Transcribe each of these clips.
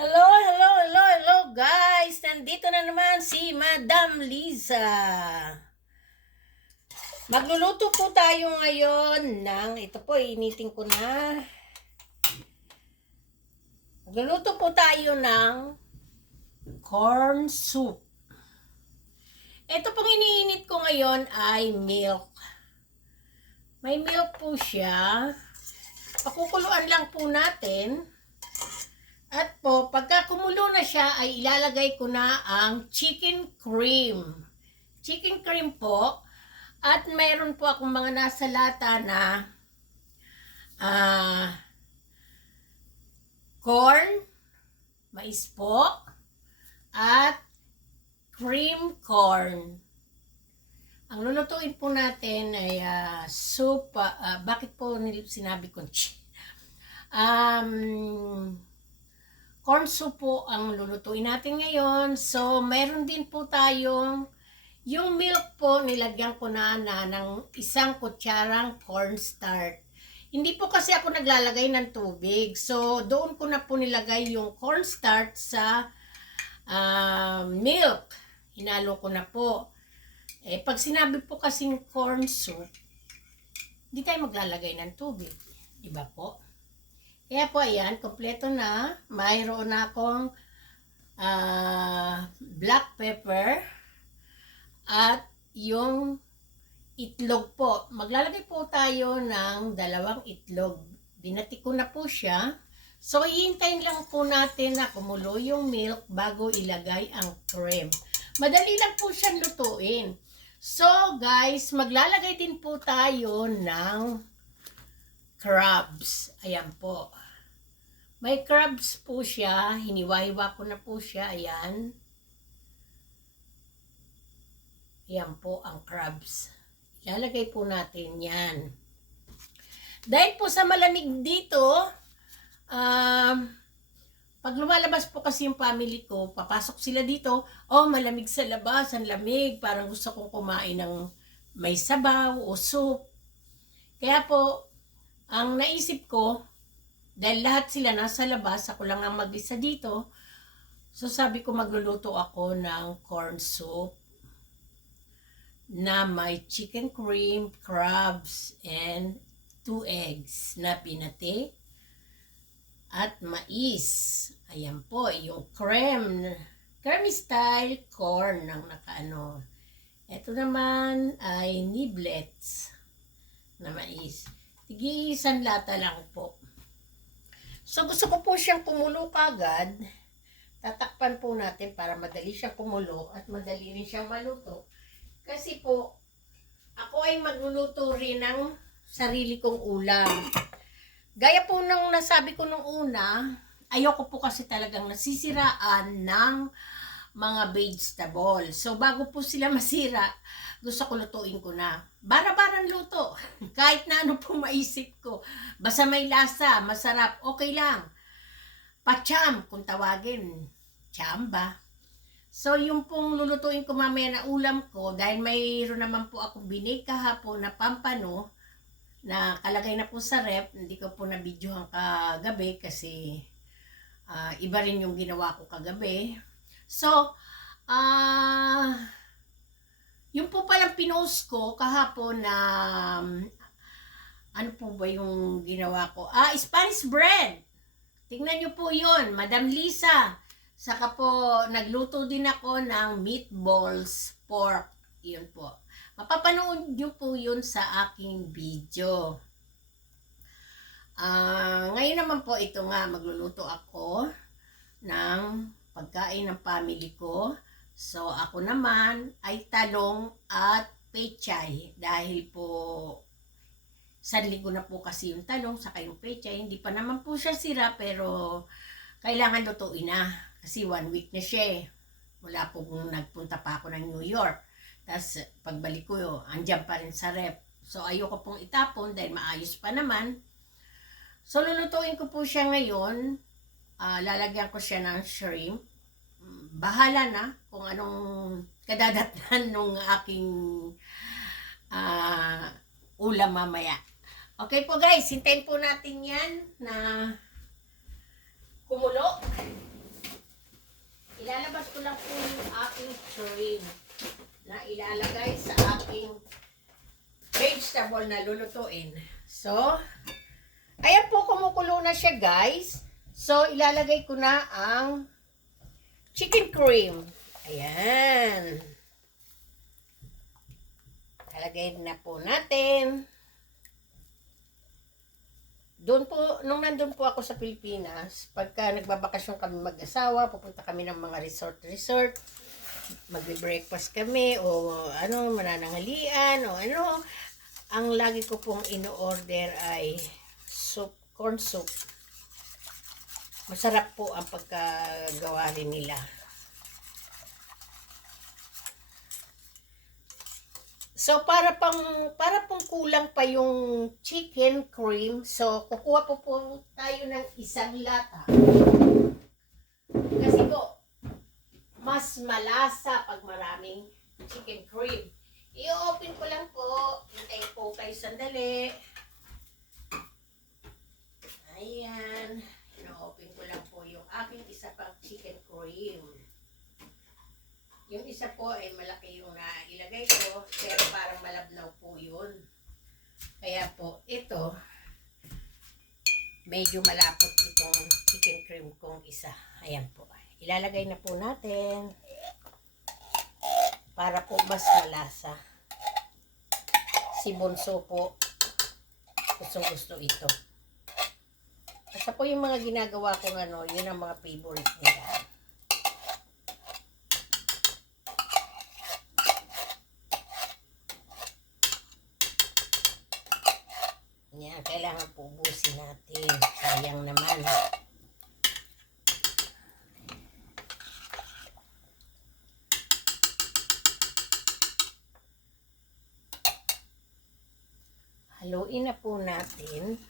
Hello, hello, hello, hello guys! Nandito na naman si Madam Liza. Magluluto po tayo ngayon ng, ito po, initin ko na. Magluluto po tayo ng corn soup. Ito pong iniinit ko ngayon ay milk. May milk po siya. Pakukuluan lang po natin. At po, pagka kumulo na siya, ay ilalagay ko na ang chicken cream. Chicken cream po. At mayroon po akong mga nasa lata na corn, mais po, at cream corn. Ang lulutuin po natin ay soup. Bakit po sinabi ko? Corn soup po ang lulutuin natin ngayon. So, meron din po tayong yung milk po, nilagyan ko na ng isang kutsarang cornstarch. Hindi po kasi ako naglalagay ng tubig. So, doon ko na po nilagay yung cornstarch sa milk. Hinalo ko na po. Pag sinabi po kasing corn soup, hindi tayo maglalagay ng tubig. Diba po? Kaya po, ayan, kompleto na. Mayroon na akong black pepper at yung itlog po. Maglalagay po tayo ng 2 itlog. Binati ko na po siya. So, iintayin lang po natin na kumulo yung milk bago ilagay ang cream. Madali lang po siyang lutuin. So, guys, maglalagay din po tayo ng crabs. Ayan po. May crabs po siya. Hiniwa-hiwa ko na po siya. Ayan. Ayan po ang crabs. Ilalagay po natin yan. Dahil po sa malamig dito, pag lumalabas po kasi yung family ko, papasok sila dito, malamig sa labas, ang lamig, parang gusto kong kumain ng may sabaw o soup. Kaya po, ang naisip ko, dahil lahat sila nasa labas, ako lang ang mag-isa dito, so sabi ko magluluto ako ng corn soup na may chicken cream, crabs, and 2 eggs na pinati at mais. Ayan po, yung creamy style corn ng nakaano. Ito naman ay niblets na mais. Tig-isang lata lang po. So, gusto ko po siyang kumulo kagad. Tatakpan po natin para madali siyang kumulo at madali rin siyang maluto. Kasi po, ako ay magluluto rin ng sarili kong ulam. Gaya po nang nasabi ko nung una, ayoko po kasi talagang nasisiraan ng mga vegetable. So, bago po sila masira, gusto ko lutuin ko na. Bara-barang luto. Kahit na ano po maisip ko. Basta may lasa, masarap, okay lang. Pacham, kung tawagin. Chamba. So, yung pong lulutuin ko mamaya na ulam ko, dahil mayroon naman po akong binake kahapon na pampano, na kalagay na po sa rep, hindi ko po na-videohan kagabi kasi iba rin yung ginawa ko kagabi. So, yung po palang pinost ko kahapon na ano po ba yung ginawa ko? Spanish bread. Tingnan nyo po yun, Madam Liza. Saka po, nagluto din ako ng meatballs pork. Yun po. Mapapanood nyo po yun sa aking video. Ngayon naman po, ito nga, magluluto ako ng pagkain ng family ko. So, ako naman ay talong at pechay. Dahil po, sa linggo na po kasi yung talong, saka yung pechay. Hindi pa naman po siya sira, pero kailangan lutuin na. Kasi 1 week na siya. Wala pong nagpunta pa ako ng New York. Tapos pagbalik ko, andyan pa rin sa rep. So ayoko pong itapon dahil maayos pa naman. So lulutuin ko po siya ngayon. Lalagyan ko siya ng shrimp. Bahala na kung anong kadadatnan nung aking ulam mamaya. Okay po guys, hintayin po natin yan na kumulo. ko lang po yung aking shrimp na ilalagay sa aking vegetable na lulutuin. So, ayan po, kumukulo na siya, guys. So, ilalagay ko na ang chicken cream. Ayan. Ilalagay na po natin. Doon po, nung nandun po ako sa Pilipinas, pagka nagbabakasyon kami mag-asawa, pupunta kami ng mga resort, magbe-breakfast kami, o ano, manananghalian, o ano, ang lagi ko pong ino-order ay soup, corn soup. Masarap po ang pagkagawa rin nila. So, para pong kulang pa yung chicken cream. So, kukuha po tayo ng isang lata. Kasi po, mas malasa pag maraming chicken cream. I-open ko lang po. Hintayin po kayo sandali. Ayan. I-open ko lang po yung aking isa pang chicken cream. Yung isa po ay malaki yung nailagay ko, pero parang malabnaw po yun. Kaya po, ito, medyo malapot itong chicken cream kong isa. Ayan po. Ilalagay na po natin para po mas malasa. Si Bunso po, gusto ito. Basta po yung mga ginagawa kong ano, yun ang mga favorite nila. Yan, kailangan po ubusin natin. Sayang naman. Haluin na po natin.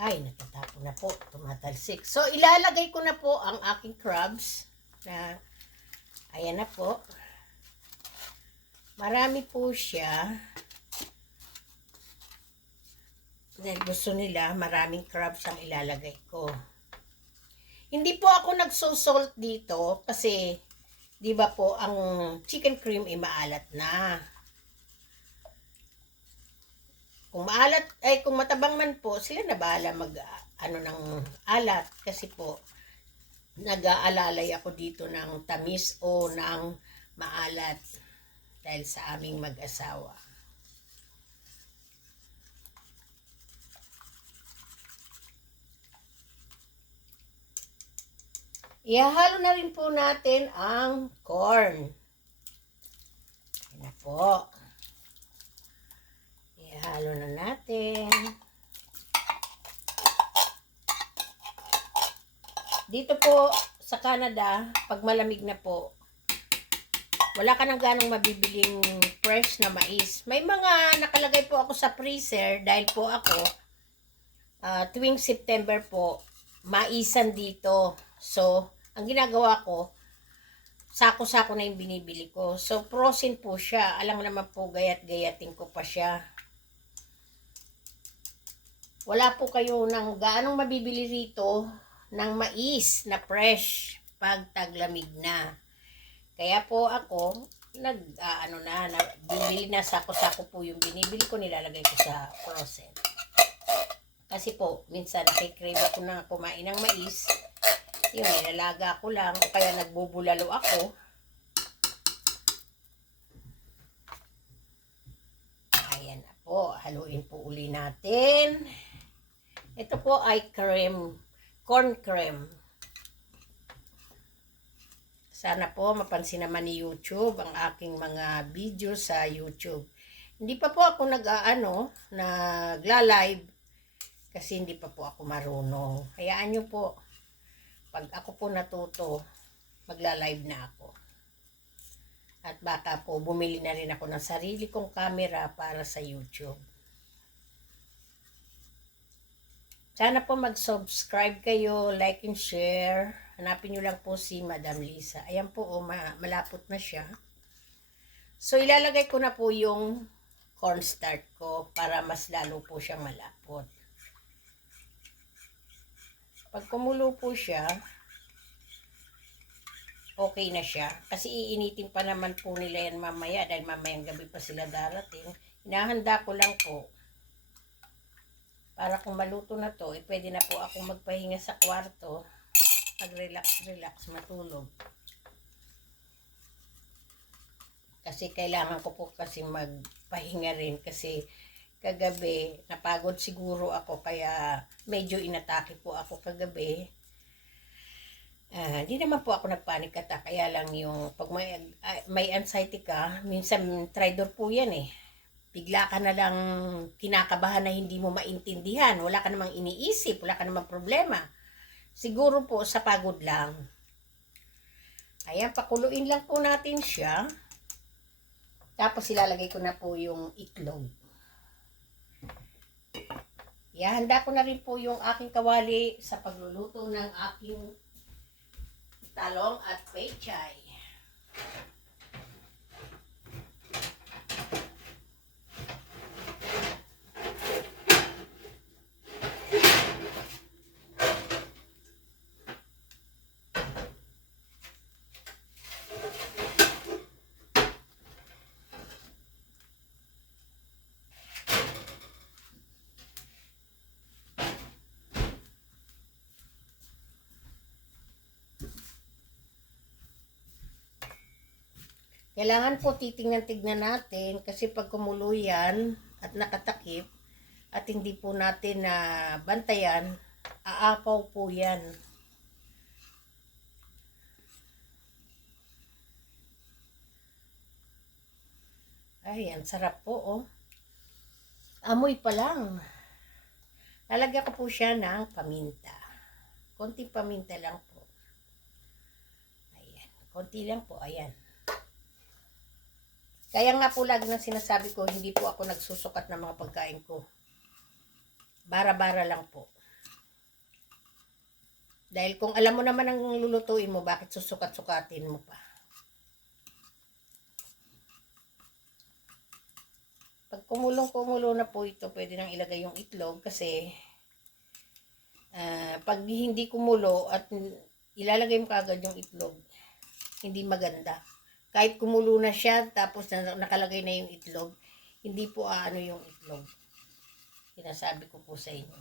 Ay, natatapo na po. Tumatalsik. So, ilalagay ko na po ang aking crabs. Na, ayan na po. Marami po siya. Dahil gusto nila, maraming crabs ang ilalagay ko. Hindi po ako nagso-salt dito kasi, di ba po, ang chicken cream ay maalat na. Kung maalat, ay kung matabang man po, sila na bahala mag, ng alat. Kasi po, nag-aalalay ako dito ng tamis o ng maalat dahil sa aming mag-asawa. Ihahalo na rin po natin ang corn. Yan na po. Ihahalo na natin. Dito po sa Canada, pag malamig na po, wala ka nang ganong mabibiling fresh na mais. May mga nakalagay po ako sa freezer dahil po ako, tuwing September po, maisan dito. So, ang ginagawa ko, sako-sako na yung binibili ko. So, frozen po siya. Alam naman po, gayat-gayatin ko pa siya. Wala po kayo ng gaanong mabibili rito ng mais na fresh pag taglamig na. Kaya po ako, bibili na sako-sako po yung binibili ko, nilalagay ko sa frozen. Kasi po, minsan nakikrave ako na kumain ng mais, yung nilalaga ko lang, o kaya nagbubulalo ako. Ayan na po, haluin po uli natin. Ito po ay cream, corn cream. Sana po mapansin naman ni YouTube ang aking mga video sa YouTube. Hindi pa po ako nagla-live kasi hindi pa po ako marunong. Hayaan nyo po, pag ako po natuto, magla-live na ako. At baka po bumili na rin ako ng sarili kong camera para sa YouTube. Sana po mag-subscribe kayo, like and share. Hanapin nyo lang po si Madam Lisa. Ayan po, malapot na siya. So, ilalagay ko na po yung cornstarch ko para mas lalo po siyang malapot. Pag kumulo po siya, okay na siya. Kasi iinitin pa naman po nila yan mamaya dahil mamayang gabi pa sila darating. Hinahanda ko lang po para kung maluto na to, pwede na po akong magpahinga sa kwarto, mag-relax, matulog. Kasi kailangan ko po kasi magpahinga rin kasi kagabi napagod siguro ako kaya medyo inatake po ako kagabi. Di naman po ako nagpanic attack, kaya lang yung pag may anxiety ka, minsan traitor po yan eh. Bigla ka na lang kinakabahan na hindi mo maintindihan, wala ka namang iniisip, wala ka namang problema. Siguro po sa pagod lang. Ayan, pakuluin lang po natin siya. Tapos ilalagay ko na po yung itlog. Handa ko na rin po yung aking kawali sa pagluluto ng aking talong at pechay. Kailangan po titingnan natin kasi pag kumulo yan at nakatakip at hindi po natin na bantayan, aapaw po yan. Ay, ang sarap po oh. Amoy pa lang. Lalagyan ko po siya ng paminta. Konting paminta lang po. Ayan, konti lang po, ayan. Kaya nga po lagi nang sinasabi ko, hindi po ako nagsusukat ng mga pagkain ko. Bara-bara lang po. Dahil kung alam mo naman ang lulutuin mo, bakit susukat-sukatin mo pa? Pag kumulong-kumulo na po ito, pwede nang ilagay yung itlog kasi pag hindi kumulo at ilalagay mo kagad yung itlog, hindi maganda. Kahit kumulo na siya, tapos nakalagay na yung itlog, hindi po yung itlog. Sinasabi ko po sa inyo.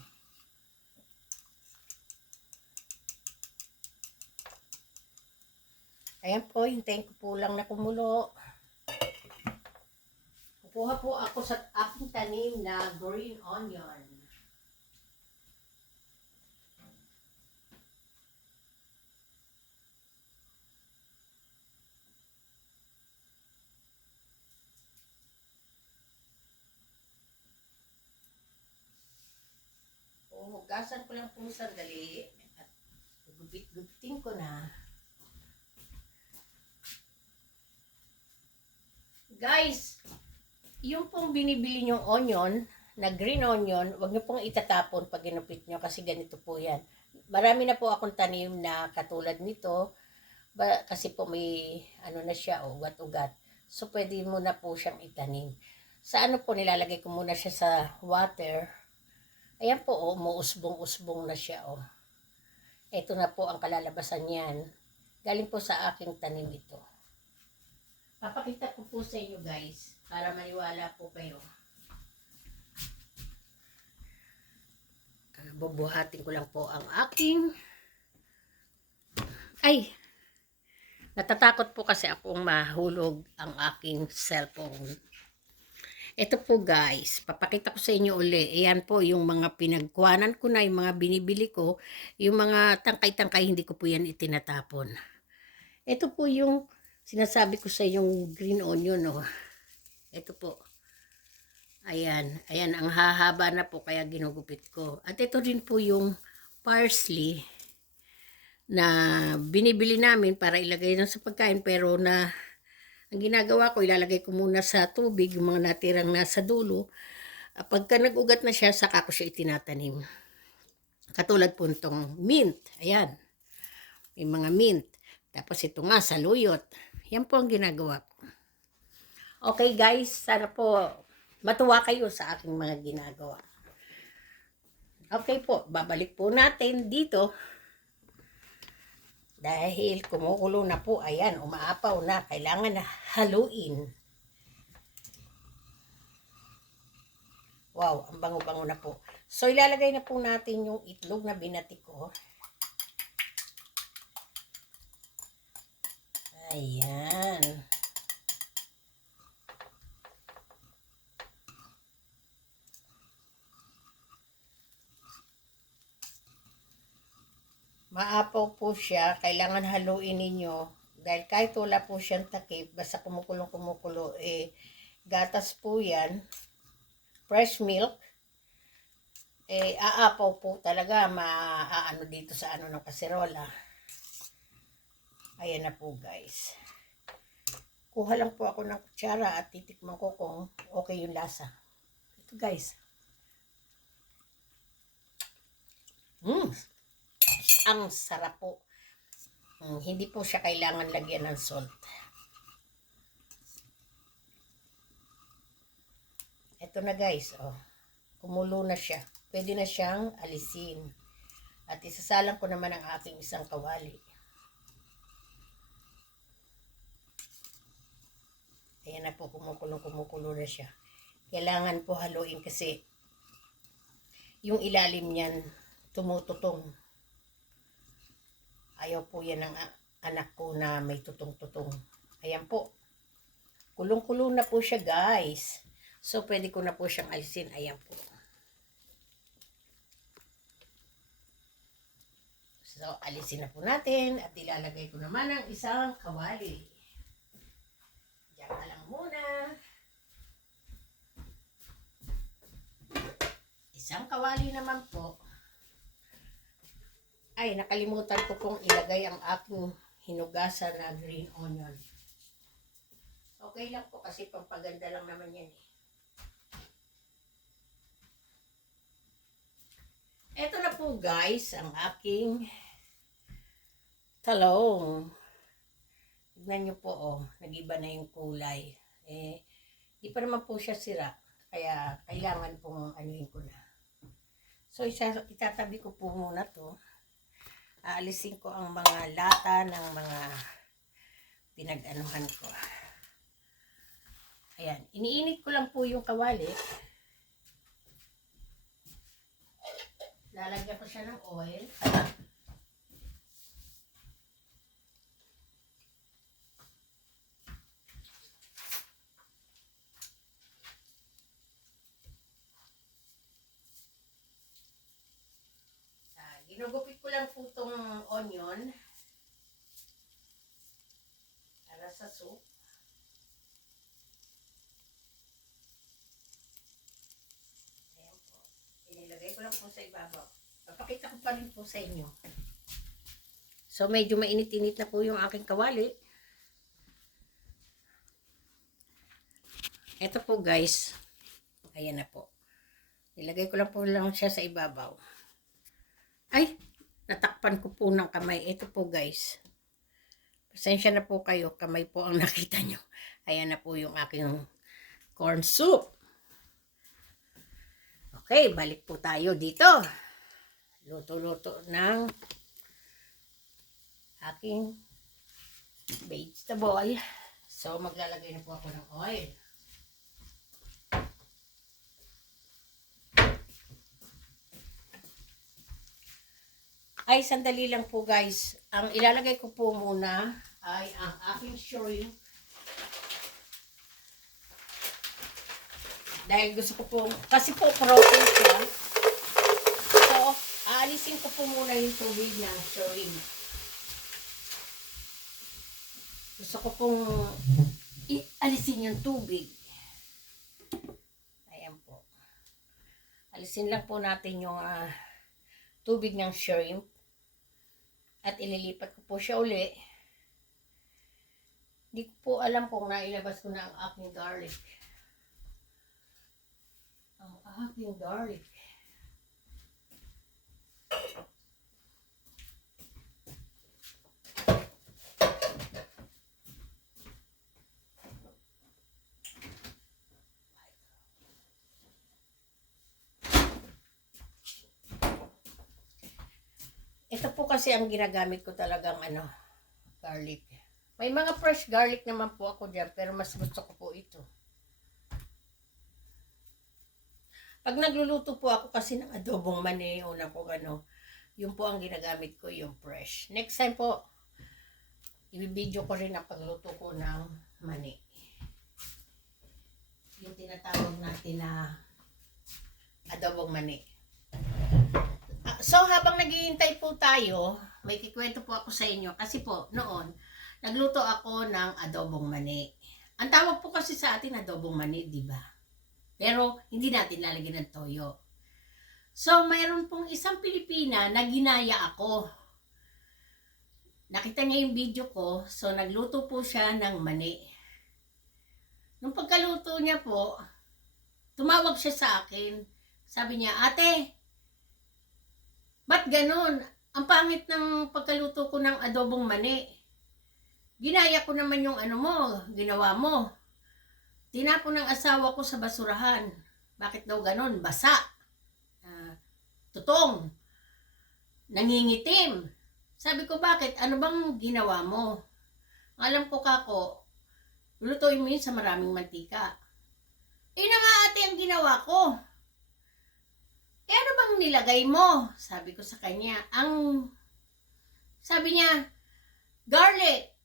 Ayan po, hintayin ko po lang na kumulo. Kukuha po ako sa aking tanim na green onion. Hugasan ko lang po sandali at gubit-gubitin ko na. Guys, yung pong binibili nyong onion, na green onion, wag nyo pong itatapon pag ginupit nyo kasi ganito po yan. Marami na po akong tanim na katulad nito kasi po may na siya, ugat-ugat. So pwede mo na po siyang itanim. Sa po nilalagay ko muna siya sa water. Ayan po, umuusbong-usbong na siya, oh. Ito na po ang kalalabasan niyan. Galing po sa aking tanim ito. Papakita ko po sa inyo, guys, para maniwala po kayo. Bubuhatin ko lang po ang aking... Ay! Natatakot po kasi akong mahulog ang aking cellphone. Ito po guys, papakita ko sa inyo uli. Ayan po yung mga pinagkuhanan ko na, yung mga binibili ko, yung mga tangkay-tangkay, hindi ko po yan itinatapon. Ito po yung sinasabi ko sa yung green onion, oh. Ito po. Ayan, ayan, ang hahaba na po kaya ginugupit ko. At ito rin po yung parsley na binibili namin para ilagay na sa pagkain, pero ang ginagawa ko, ilalagay ko muna sa tubig yung mga natirang nasa dulo. Pagka nag-ugat na siya, saka ko siya itinatanim. Katulad po itong mint. Ayan. May mga mint. Tapos ito nga, saluyot. Yan po ang ginagawa ko. Okay guys, sana po matuwa kayo sa aking mga ginagawa. Okay po, babalik po natin dito. Dahil kumukulo na po, ayan, umaapaw na, kailangan na haluin. Wow, ang bango-bango na po. So, ilalagay na po natin yung itlog na binati ko. Ayan. Maapaw po siya, kailangan haluin ninyo. Dahil kahit wala po siyang takip, basta kumukulo, gatas po yan. Fresh milk. Aapaw po talaga, maaano dito sa ano ng kaserola. Ayan na po guys. Kuha lang po ako ng kutsara at titikman ko kung okay yung lasa. Ito guys. Ang sarap po. Hindi po siya kailangan lagyan ng salt. Ito na guys. Oh. Kumulo na siya. Pwede na siyang alisin. At isasalang ko naman ang aking isang kawali. Ayan na po, kumukulo na siya. Kailangan po haluin kasi yung ilalim niyan tumututong. Ayaw po yan ng anak ko na may tutong-tutong. Ayan po. Kulong-kulo na po siya guys. So pwede ko na po siyang alisin. Ayan po. So alisin na po natin at ilalagay ko naman ang isang kawali. Diyan ka lang muna. Isang kawali naman po. Ay, nakalimutan ko pong ilagay ang aking hinugasan na green onion. Okay lang po kasi pampaganda lang naman yan. Ito na po guys, ang aking talong. Tignan nyo po, oh, nag-iba na yung kulay. Di pa naman po siya sira. Kaya kailangan pong anuin ko na. So, itatabi ko po muna to. Aalisin ko ang mga lata ng mga pinag-anuhan ko. Ayan. Iniinit ko lang po yung kawali. Lalagyan ko siya ng oil. Ginugupit ko lang po itong onion para sa soup. Ayan po. Inilagay ko lang po sa ibabaw. Papakita ko pa rin po sa inyo. So medyo mainit-init na po yung aking kawali. Ito po guys. Ayan na po. Nilagay ko lang po siya sa ibabaw. Ay, natakpan ko po ng kamay. Ito po guys. Pasensya na po kayo. Kamay po ang nakita nyo. Ayan na po yung aking corn soup. Okay, balik po tayo dito. Luto-luto ng aking vegetable. So, maglalagay na po ako ng oil. Ay, sandali lang po guys. Ang ilalagay ko po muna ay ang aking shrimp. Dahil gusto ko po, kasi po protein siya. So, aalisin ko po muna yung tubig ng shrimp. Gusto ko pong alisin yung tubig. Ayan po. Alisin lang po natin yung tubig ng shrimp. At ililipat ko po siya uli. Hindi ko po alam kung nailabas ko na ang aking garlic. Ang aking garlic. kasi ang ginagamit ko talagang garlic. May mga fresh garlic naman po ako dyan, pero mas gusto ko po ito. Pag nagluluto po ako kasi ng adobong mani, una po yun po ang ginagamit ko, yung fresh. Next time po, ibibideo ko rin ang pagluto ko ng mani. Yung tinatawag natin na adobong mani. So, habang naghihintay po tayo, may kikwento po ako sa inyo. Kasi po, noon, nagluto ako ng adobong mani. Ang tawag po kasi sa atin adobong mani, di ba? Pero, hindi natin lalagyan ng toyo. So, mayroon pong isang Pilipina na ginaya ako. Nakita niya yung video ko, so nagluto po siya ng mani. Nung pagkaluto niya po, tumawag siya sa akin. Sabi niya, ate, ba't ganun? Ang pangit ng pagkaluto ko ng adobong mani. Ginaya ko naman yung ginawa mo. Tinapon ng asawa ko sa basurahan. Bakit daw ganun? Basa. Tutong. Nangingitim. Sabi ko, bakit? Ano bang ginawa mo? Alam ko kako, lutuin mo yun sa maraming mantika. Na nga ate ang ginawa ko. Ano bang nilagay mo? Sabi ko sa kanya. Sabi niya, garlic,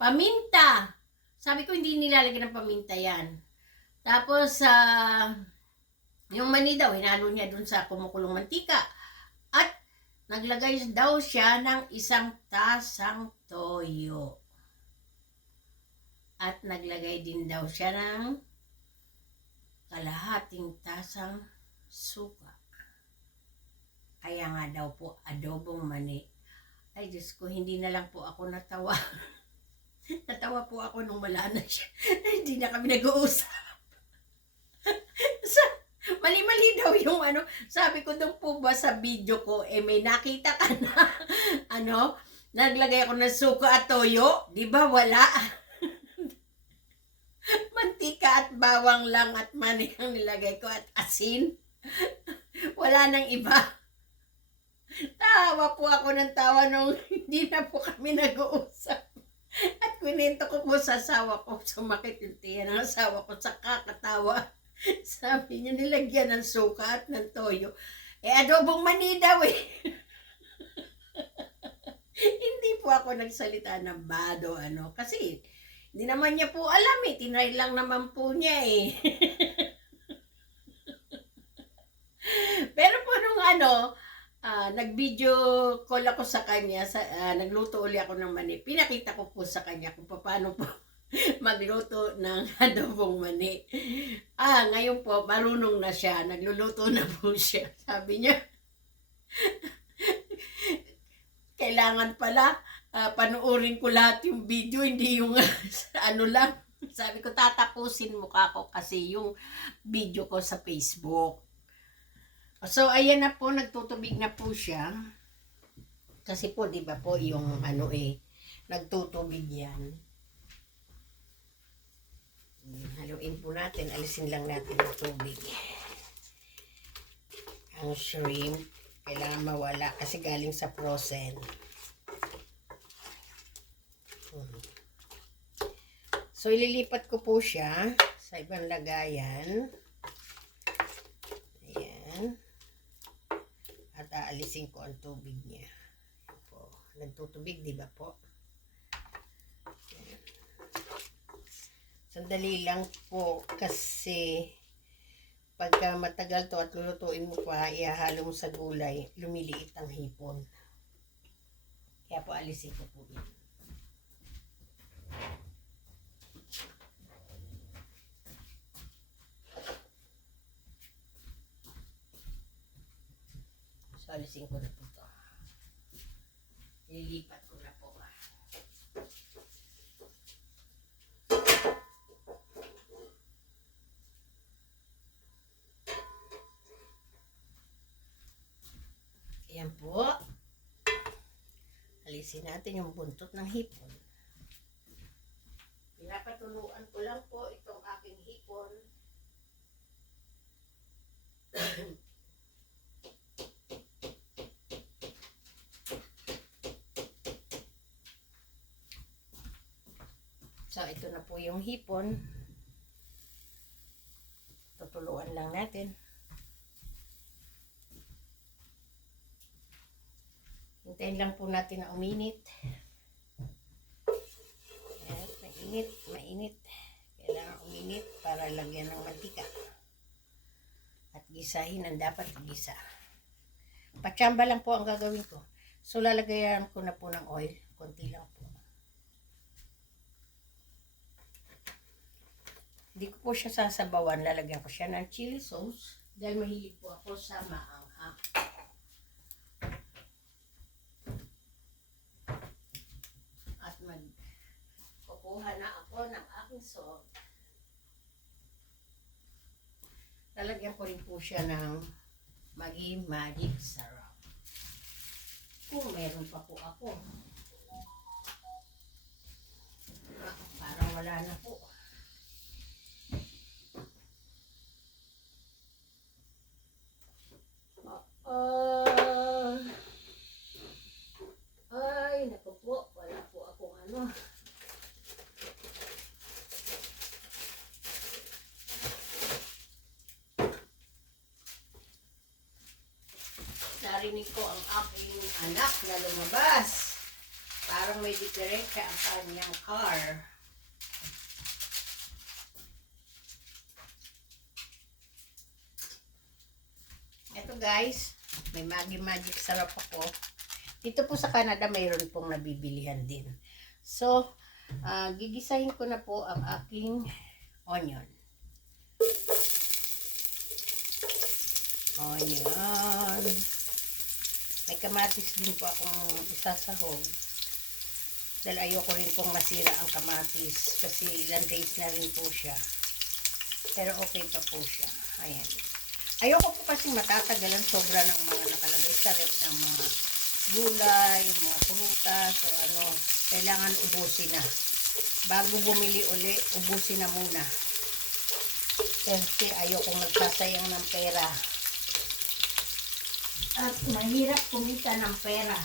paminta. Sabi ko, hindi nilalagyan ng paminta yan. Tapos, yung mani daw, hinalo niya dun sa kumukulong mantika. At, naglagay daw siya ng 1 tasang toyo. At, naglagay din daw siya ng kalahating tasang suka. Kaya nga daw po, adobong mani. Ay, Diyos ko, hindi na lang po ako natawa. Natawa po ako nung wala na siya. Hindi na kami nag-uusap. Mali-mali daw yung sabi ko doon po ba sa video ko, may nakita ka na, naglagay ako ng suka at toyo, di ba wala? Mantika at bawang lang at mani ang nilagay ko at asin. Wala nang iba. Tawa po ako ng tawa nung hindi na po kami nag-uusap. At kwento ko po sa asawa ko, sumakit yung tiyan ng asawa ko sa kakatawa. Sabi niya, nilagyan ng suka at ng toyo. Adobong mani daw eh. Hindi po ako nagsalita ng bado, kasi hindi naman niya po alam eh. Tinry lang naman po niya eh. Pero po nung nag-video call ako sa kanya, nagluto uli ako ng mani. Pinakita ko po sa kanya kung paano po magluto ng adobong mani. Ngayon po, marunong na siya. Nagluluto na po siya. Sabi niya, kailangan pala panuorin ko lahat yung video, hindi yung lang. Sabi ko, tatapusin mo kako kasi yung video ko sa Facebook. So, ayan na po, nagtutubig na po siya. Kasi po, di ba po, yung nagtutubig yan. Haluin po natin, alisin lang natin ang tubig. Ang shrimp, kailangan mawala kasi galing sa frozen. So, ililipat ko po siya sa ibang lagayan. Ayan. At aalisin ko ang tubig niya. Po. Nagtutubig, di ba po? Ayan. Sandali lang po kasi pagka matagal to at lulutuin mo pa, ihahalo mo sa gulay, lumiliit ang hipon. Kaya po alisin ko po yan. So, alisin ko na po ito. Ililipat ko na po. Ayan po. Alisin natin yung buntot ng hipon. Pinapatuluan ko lang po itong aking hipon. ito na po yung hipon. Tutuluan lang natin. Hintayin lang po natin na uminit. At mainit. Kailangan uminit para lagyan ng mantika. At gisahin ang dapat gisa. Patsamba lang po ang gagawin ko. So lalagayan ko na po ng oil. Konti lang po. Hindi ko po siya sasabawan. Lalagyan ko siya ng chili sauce. Dahil mahilig po ako sa maanghang. Kukuha na ako ng aking salt. Lalagyan ko rin po siya ng Maggi Magic Sarap. Kung meron pa po ako. Parang wala na po. Ay, naku po. Wala po akong ano. Narinig ko ang aking anak na lumabas. Parang may diferensya ang kanyang car. Eto guys, may Maggi Magic Sarap ako. Dito po sa Canada mayroon pong nabibilihan din. So, gigisahin ko na po ang aking onion. May kamatis din po akong isasahog. Dahil ayoko rin pong masira ang kamatis. Kasi ilang days na rin po siya. Pero okay pa po siya. Ayan. Ayoko po kasi matatagalan sobra ng mga nakalagay sa rep ng mga gulay, mga prutas, o ano. Kailangan ubusin na. Bago bumili uli, ubusin na muna. Kasi ayokong nagsasayang ng pera. At mahirap kumita ng pera.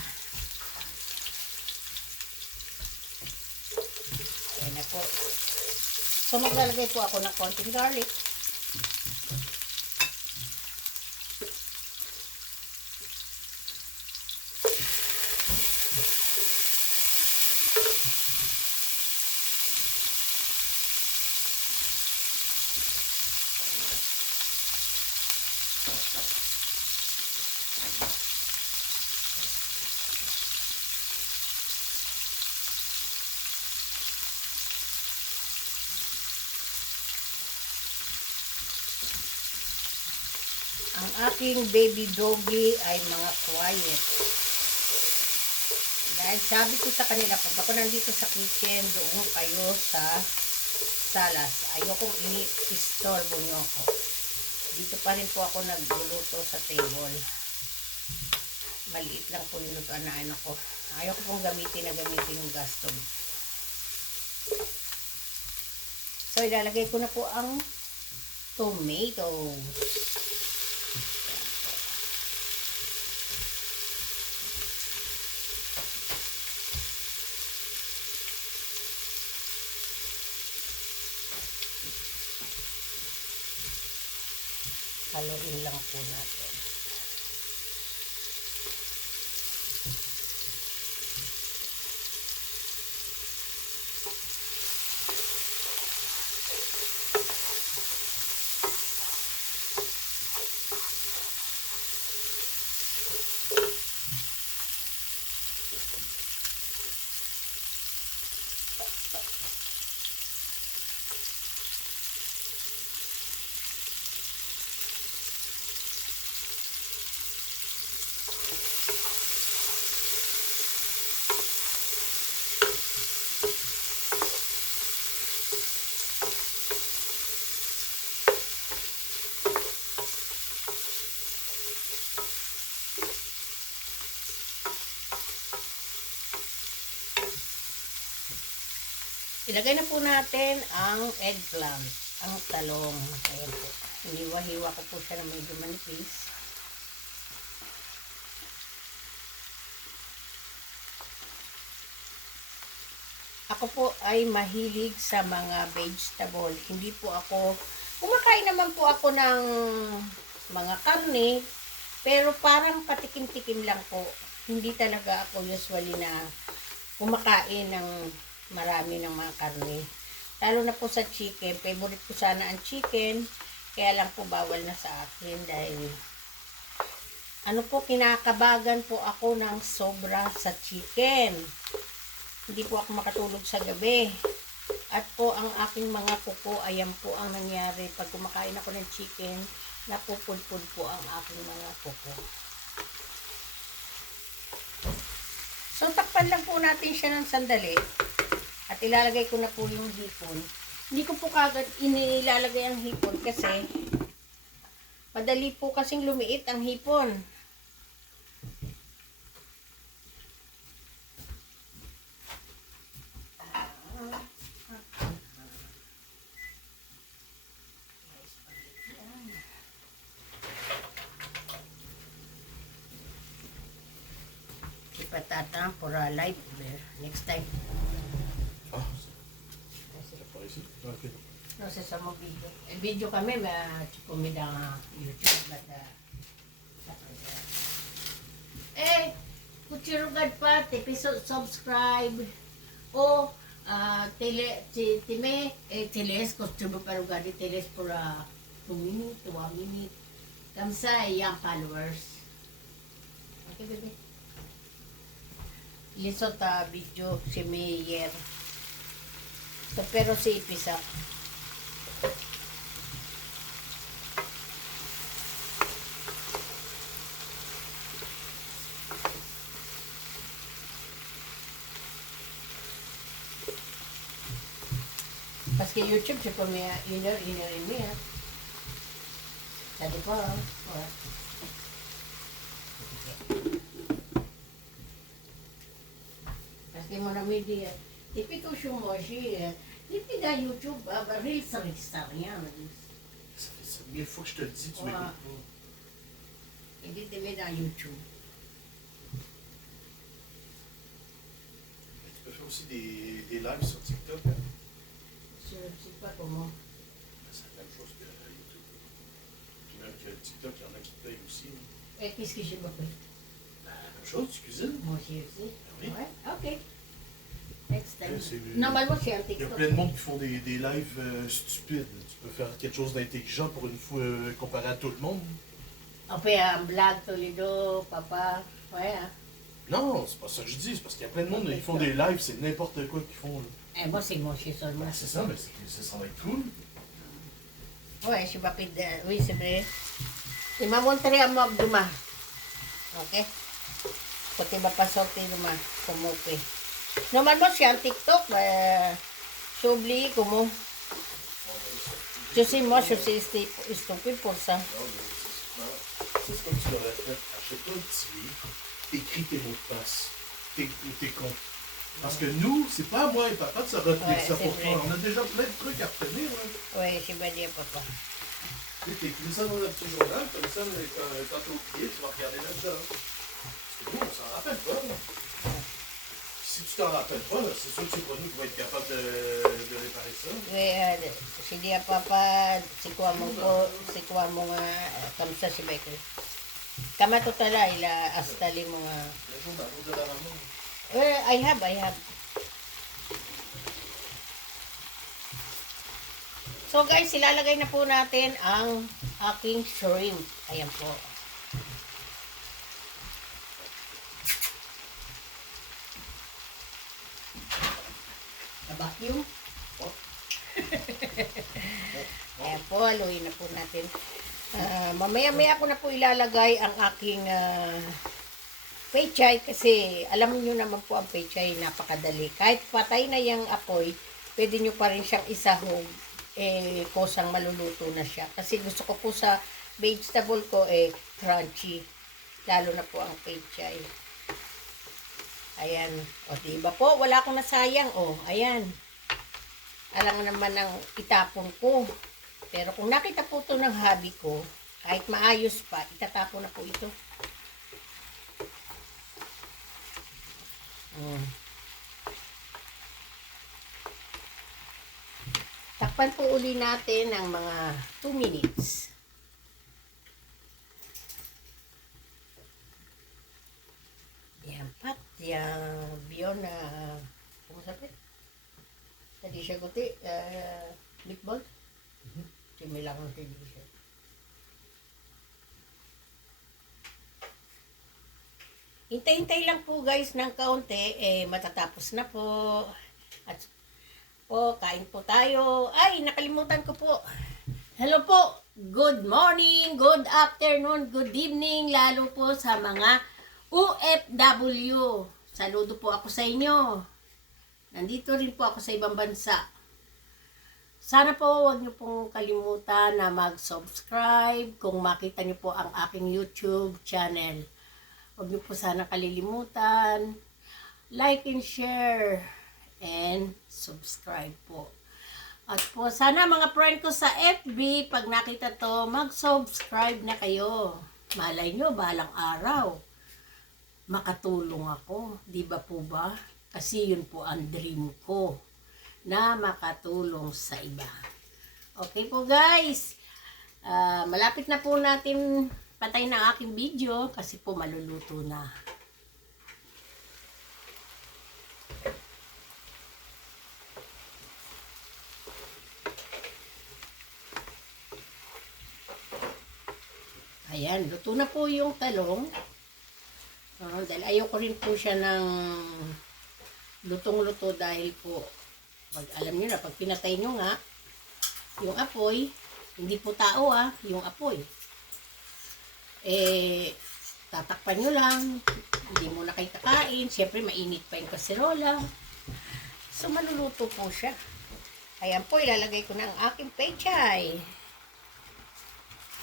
Ayan na po. So maglalagay po ako ng konting garlic. Ang aking baby doggy ay mga quiet. Dahil sabi ko sa kanila, pag ako nandito sa kitchen, doon kayo sa salas. Ayokong ini-istorbo nyo ako. Dito pa rin po ako nagluluto sa table. Maliit lang po yung lutuan na ano ko. Ayoko pong gamitin yung gas stove. So, ilalagay ko na po ang tomatoes. Haluin lang po natin. Ilagay na po natin ang eggplant, ang talong. Ayan po. Hiniwa-hiwa ko po siya na medyo manipis. ako po ay mahilig sa mga vegetable. Hindi po ako, kumakain naman po ako ng mga karne, pero parang patikim-tikim lang po. Hindi talaga ako usually na kumakain ng marami ng mga karne. Lalo na po sa chicken. Favorite ko sana ang chicken. Kaya lang po bawal na sa akin dahil ano po, kinakabagan po ako ng sobra sa chicken. Hindi po ako makatulog sa gabi. At po ang aking mga kuko, ayan po ang nangyari. Pag kumakain ako ng chicken, napupudpud po ang aking mga kuko. So, takpan lang po natin siya ng sandali. At ilalagay ko na po yung hipon. Hindi ko po kagad inilalagay ang hipon kasi madali po kasing lumiit ang hipon. Patata for a live next time. Ah, c'est pas ici. Ok. No, sa mo video. Video kami, kumida nga YouTube. But, kutsirugad pa, subscribe. O, teles, kutsiro parugad, teles for 2 minutes, 1 minute. Kamsa, yung followers. Okay, baby. Liso ta video si Mayer. So, pero si Ipisa. Parce que YouTube, je peux mettre 1 heure, 1 heure et demie. Ça dépend. Ouais. Parce que mon ami dit, depuis que je suis mangé, depuis dans YouTube, Reels, ça n'existe rien. Ça fait 1000 fois que je te le dis, tu Ouais. m'écoutes pas. Il dit, tu mets dans YouTube. Mais tu peux faire aussi des lives sur TikTok. Hein? Je ne sais pas comment. C'est la même chose que YouTube. Puis même que TikTok, il y en a qui te payent aussi. Hein. Et qu'est-ce que j'ai pas fait? La même chose, tu cuisines. Manger aussi. Oui. Ouais, ok. Next time. C'est- Normalement, c'est un Il y a TikTok. plein de monde qui font des lives stupides. Tu peux faire quelque chose d'intelligent pour une fois comparé à tout le monde. On fait un blague tous les deux, papa. Ouais. Hein. Non, c'est pas ça que je dis. C'est parce qu'il y a plein de monde, ils font des lives, c'est n'importe quoi qu'ils font. Là. Et moi, c'est manger seulement. Ben, c'est ça, mais ça va être cool. Ouais, je m'appelle. Oui, c'est vrai. Il m'a montré à moi demain. Ok? Côté va pas sortir demain. Comment on fait? Normalement, c'est un TikTok, mais j'ai oublié comment. Je sais, moi, je suis stupide pour ça. C'est ce que tu devrais faire. Achète-toi un petit livre, écris tes mots de passe, tes comptes. Parce que nous, c'est pas à moi et papa de se retenir Ouais, ça c'est pour vrai. toi. On a déjà plein de trucs à retenir. Hein. Oui, j'ai pas dit à papa. Tu écris ça dans un petit journal, comme ça, quand t'as oublié, tu vas regarder là-dedans. Parce que nous, on s'en rappelle pas. Là. Si tu t'en rappelles pas, là, c'est sûr que c'est pas nous qui va être capable de réparer ça. Oui, j'ai dit à papa, c'est quoi mon, comme ça, c'est bien que. Kama to tala, ila astali mga. Le jour de la maman. I have. So guys, ilalagay na po natin ang aking shrimp. Ayan po. Na-vacuum? Ayan po, haluin na po natin. Mamaya-maya ko na po ilalagay ang aking pechay kasi alam niyo naman po ang pechay napakadali. Kahit patay na yung apoy, pwede nyo pa rin siyang isahog kusang maluluto na siya. Kasi gusto ko po sa vegetable ko crunchy. Lalo na po ang pechay. Ayan. O diba po, wala akong nasayang. O, ayan. Alam naman ang itapon ko. Pero kung nakita po ito ng hobby ko, kahit maayos pa, itatapon na po ito. Takpan po uli natin ng mga 2 minutes. Yan, pat. Yan, biyon na, kung sabi? Hindi siya kuti, meatball. Simi lang ang hindi siya. Hintay-hintay lang po guys ng kaunti, matatapos na po. At po, kain po tayo. Ay, nakalimutan ko po. Hello po, good morning, good afternoon, good evening, lalo po sa mga OFW. Saludo po ako sa inyo. Nandito rin po ako sa ibang bansa. Sana po huwag niyo pong kalimutan na mag-subscribe kung makita niyo po ang aking YouTube channel. Huwag niyo po sana kalilimutan. Like and share and subscribe po. At po sana mga friend ko sa FB, pag nakita to, mag-subscribe na kayo. Malay nyo, balang araw, makatulong ako. Di ba po ba? Kasi yun po ang dream ko, na makatulong sa iba. Okay po guys, malapit na po natin patay ng aking video kasi po maluluto na. Ayan, luto na po yung talong. Dahil ayoko rin po siya ng lutong-luto dahil po, pag alam nyo na, pag pinatay nyo nga, yung apoy, hindi po tao yung apoy. Tatakpan nyo lang, hindi mo na kayo kakain, syempre mainit pa yung kaserola. So, maluluto po siya. Ayan po, ilalagay ko na ang aking pechay.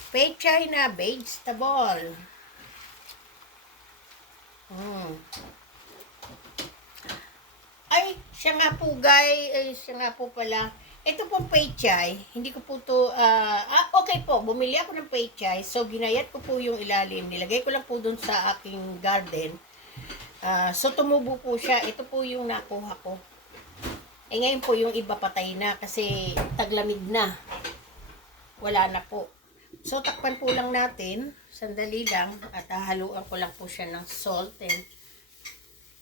Pechay na vegetable. Ay, siya nga po guys, siya nga po pala. Ito pong pechay, hindi ko po to, okay po, bumili ako ng pechay. So, ginayat ko po yung ilalim. Nilagay ko lang po dun sa aking garden. So, tumubo po siya. Ito po yung nakuha ko. Ngayon po yung iba patay na kasi taglamig na. Wala na po. So, takpan po lang natin. Sandali lang. At hahaluan ko lang po siya ng salt and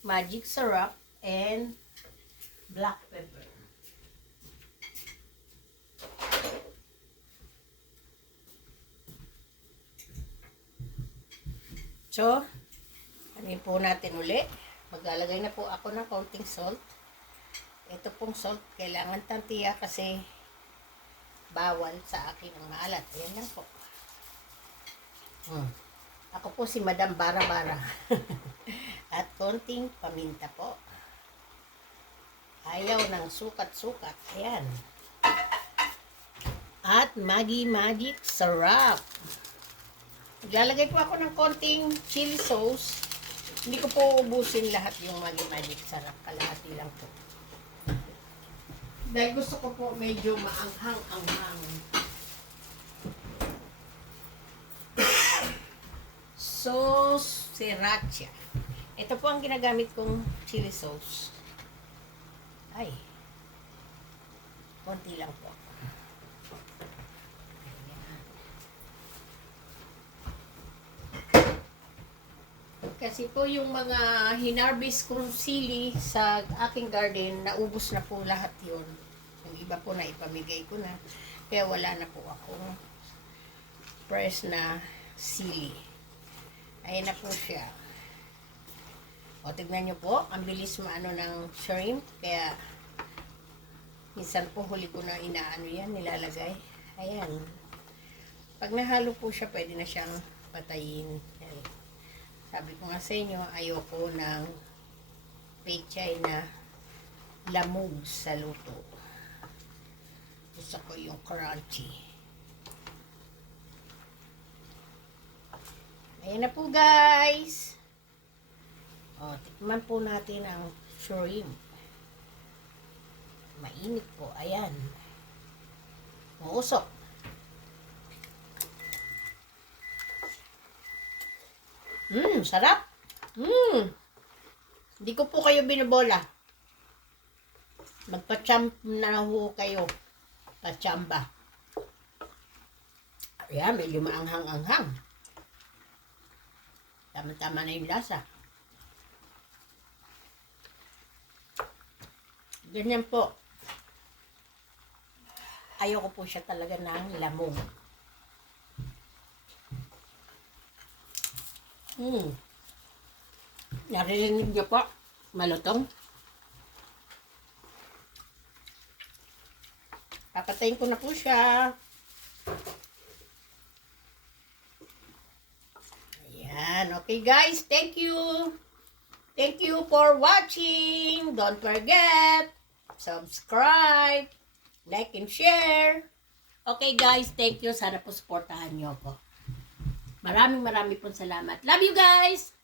magic syrup and black pepper. So, anin po natin uli. Maglalagay na po ako ng kaunting salt. Ito pong salt, kailangan tantiya kasi bawal sa akin ang maalat. Ayan lang po. Ako po si Madam Bara-Bara. At konting paminta po. Ayaw ng sukat-sukat. Ayan. At magic syrup. Maglalagay po ako ng konting chili sauce. Hindi ko po ubusin lahat yung magic syrup. Kalahati lang po. Dahil gusto ko po medyo maanghang-anghang. Sauce sriracha. Ito po ang ginagamit kong chili sauce. Ay. Konti lang po. Kasi po yung mga hinarvest kong sili sa aking garden, naubos na po lahat yun. Yung iba po na ipamigay ko na. Kaya wala na po akong fresh na sili. Ayan na po siya. O, tignan nyo po. Ang bilis maano ng shrimp. Kaya, minsan po huli ko na inaano yan, nilalagay. Ayan. Pag nahalo po siya, pwede na siyang patayin. Ayan. Sabi ko nga sa inyo, ayoko ng pechay na lamog sa luto. Gusto ko yung crunchy. Ayan na po guys. O, tikman po natin ang shrimp. Mainit po. Ayan. Mausok. Sarap. Hindi ko po kayo binobola. Magpa-champ na ho kayo. Kachamba. Ayan, medyo maanghang-anghang. Tama-tama na yung lasa. Ganyan po. Ayoko po siya talaga ng lamong. Naririnig niyo po? Malutong. Papatayin ko na po siya. Ayan. Okay guys, thank you. Thank you for watching. Don't forget, subscribe, like and share. Okay guys, thank you. Sana po supportahan niyo ako. Maraming pong salamat. Love you guys!